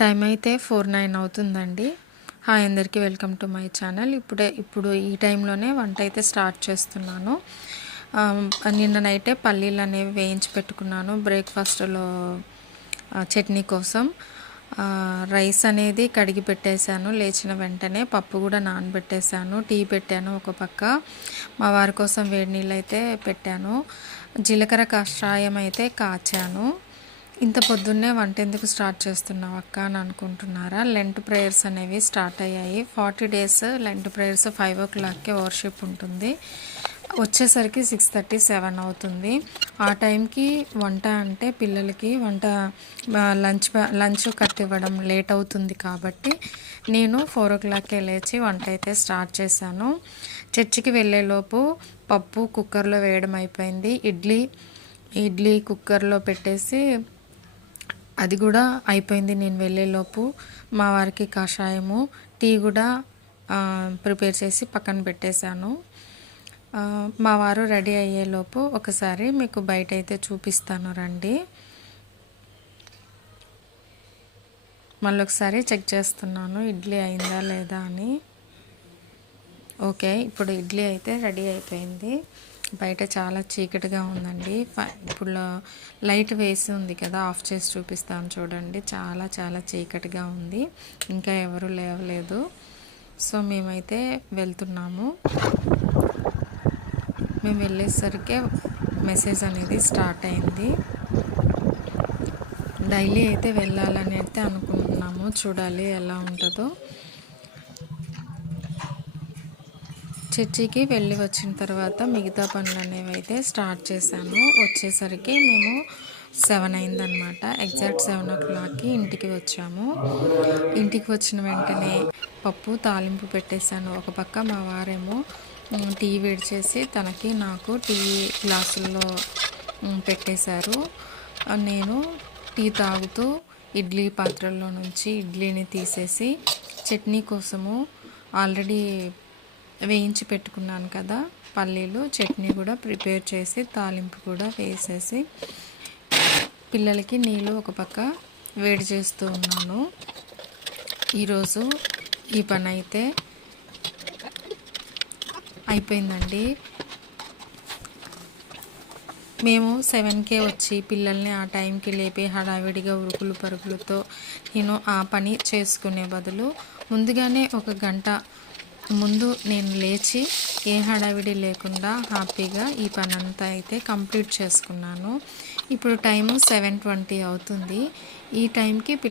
Time అయితే 4:09 అవుతుందండి. Hi అందరికీ, వెల్కమ్ టు మై ఛానల్. ఇప్పుడు ఈ టైంలోనే వంట అయితే స్టార్ట్ చేస్తున్నాను. నిన్న నైటే పల్లీలు అనేవి వేయించి పెట్టుకున్నాను బ్రేక్ఫాస్ట్లో చట్నీ కోసం. రైస్ అనేది కడిగి పెట్టేశాను. లేచిన వెంటనే పప్పు కూడా నానబెట్టేశాను. టీ పెట్టాను ఒక పక్క. మా వారి కోసం వేడి నీళ్ళు అయితే పెట్టాను. జీలకర్ర కషాయం అయితే కాచాను. ఇంత పొద్దున్నే వంట ఎందుకు స్టార్ట్ చేస్తున్నావు అక్క అని అనుకుంటున్నారా? లెంట్ ప్రేయర్స్ అనేవి స్టార్ట్ అయ్యాయి. 40 days లెంట్ ప్రేయర్స్ 5 o'clockకే వర్షిప్ ఉంటుంది. వచ్చేసరికి 6:30, 7 అవుతుంది. ఆ టైంకి వంట అంటే పిల్లలకి లంచ్ కట్టివ్వడం లేట్ అవుతుంది కాబట్టి నేను 4 o'clockకే లేచి వంట అయితే స్టార్ట్ చేశాను. చర్చికి వెళ్ళేలోపు పప్పు కుక్కర్లో వేయడం అయిపోయింది. ఇడ్లీ కుక్కర్లో పెట్టేసి అది కూడా అయిపోయింది నేను వెళ్ళేలోపు. మా వారికి కషాయము, టీ కూడా ప్రిపేర్ చేసి పక్కన పెట్టేశాను. మా వారు రెడీ అయ్యేలోపు ఒకసారి మీకు బయట అయితే చూపిస్తాను రండి. మళ్ళీ ఒకసారి చెక్ చేస్తున్నాను ఇడ్లీ అయిందా లేదా అని. ఓకే, ఇప్పుడు ఇడ్లీ అయితే రెడీ అయిపోయింది. బయట చాలా చీకటిగా ఉందండి. ఇప్పుడు లైట్ వేసి ఉంది కదా, ఆఫ్ చేసి చూపిస్తాను చూడండి. చాలా చాలా చీకటిగా ఉంది, ఇంకా ఎవరు లేవలేదు. సో మేమైతే వెళ్తున్నాము. మేము వెళ్ళేసరికి మెసేజ్ అనేది స్టార్ట్ అయింది. డైలీ అయితే వెళ్ళాలని అయితే అనుకుంటున్నాము, చూడాలి ఎలా ఉంటుందో. చర్చికి వెళ్ళి వచ్చిన తర్వాత మిగతా పనులు అనేవి అయితే స్టార్ట్ చేశాను. వచ్చేసరికి మేము 7 అయిందనమాట. ఎగ్జాక్ట్ 7 o'clockకి ఇంటికి వచ్చాము. ఇంటికి వచ్చిన వెంటనే పప్పు తాలింపు పెట్టేశాను. ఒక పక్క మా వారేమో టీ వేడి చేసి తనకి నాకు టీ గ్లాసుల్లో పెట్టేశారు. నేను టీ తాగుతూ ఇడ్లీ పాత్రల్లో నుంచి ఇడ్లీని తీసేసి చట్నీ కోసము ఆల్రెడీ వేయించి పెట్టుకున్నాను కదా పల్లీలు, చట్నీ కూడా ప్రిపేర్ చేసి తాలింపు కూడా వేసేసి పిల్లలకి నీళ్ళు ఒక పక్క వేడి చేస్తూ ఉన్నాను. ఈరోజు ఈ పని అయితే అయిపోయిందండి. మేము 7కే వచ్చి పిల్లల్ని ఆ టైంకి లేపి హడావిడిగా ఉరుకులు పరుగులతో నేను ఆ పని చేసుకునే బదులు ముందుగానే 1 గంట ముందు నేను లేచి ఏ హడావిడి లేకుండా హ్యాపీగా ఈ పని అంతా అయితే కంప్లీట్ చేసుకున్నాను. ఇప్పుడు టైము 7:20 అవుతుంది. ఈ టైంకి